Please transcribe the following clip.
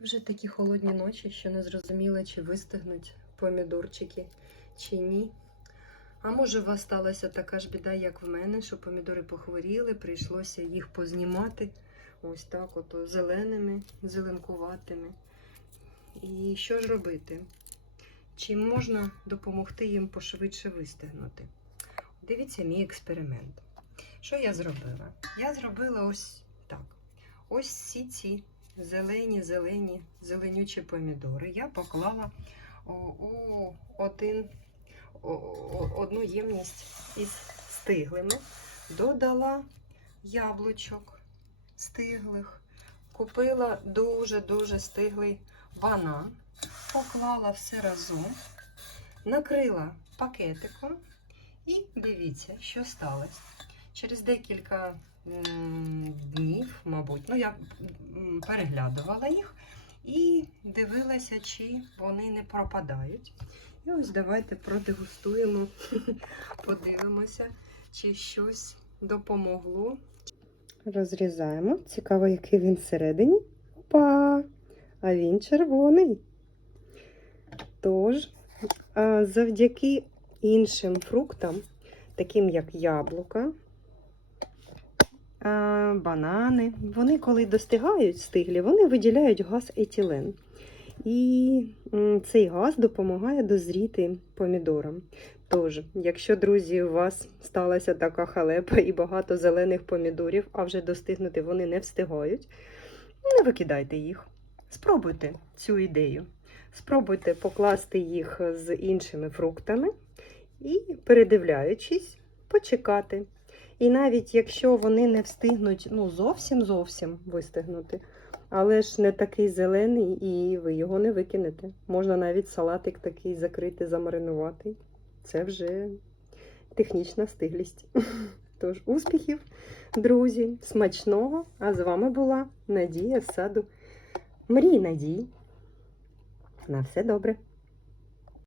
Вже такі холодні ночі, що не зрозуміла, чи вистигнуть помідорчики, чи ні. А може, у вас сталася така ж біда, як в мене, що помідори похворіли, прийшлося їх познімати ось так, от зеленими, зеленкуватими. І що ж робити? Чи можна допомогти їм пошвидше вистигнути? Дивіться мій експеримент. Що я зробила? Я зробила ось так. Ось всі ці зелені, зелені, зеленючі помідори. Я поклала у, один, одну ємність із стиглими, додала яблучок стиглих, купила дуже-дуже стиглий банан, поклала все разом, накрила пакетиком. І дивіться, що сталося. Через декілька днів, мабуть, ну я переглядувала їх і дивилася, чи вони не пропадають. І ось давайте продегустуємо, подивимося, чи щось допомогло. Розрізаємо. Цікаво, який він всередині. Опа! А він червоний. Тож, завдяки іншим фруктам, таким як яблука, банани, вони, коли достигають стиглі, вони виділяють газ етилен. І цей газ допомагає дозріти помідорам. Тож, якщо, друзі, у вас сталася така халепа і багато зелених помідорів, а вже достигнути вони не встигають, не викидайте їх. Спробуйте цю ідею. Спробуйте покласти їх з іншими фруктами і, передивляючись, почекати. І навіть якщо вони не встигнуть ну, зовсім зовсім вистигнути, але ж не такий зелений, і ви його не викинете. Можна навіть салатик такий закрити, замаринувати. Це вже технічна стиглість. Тож, успіхів, друзі, смачного! А з вами була Надія з саду. Мрій Надій. На все добре.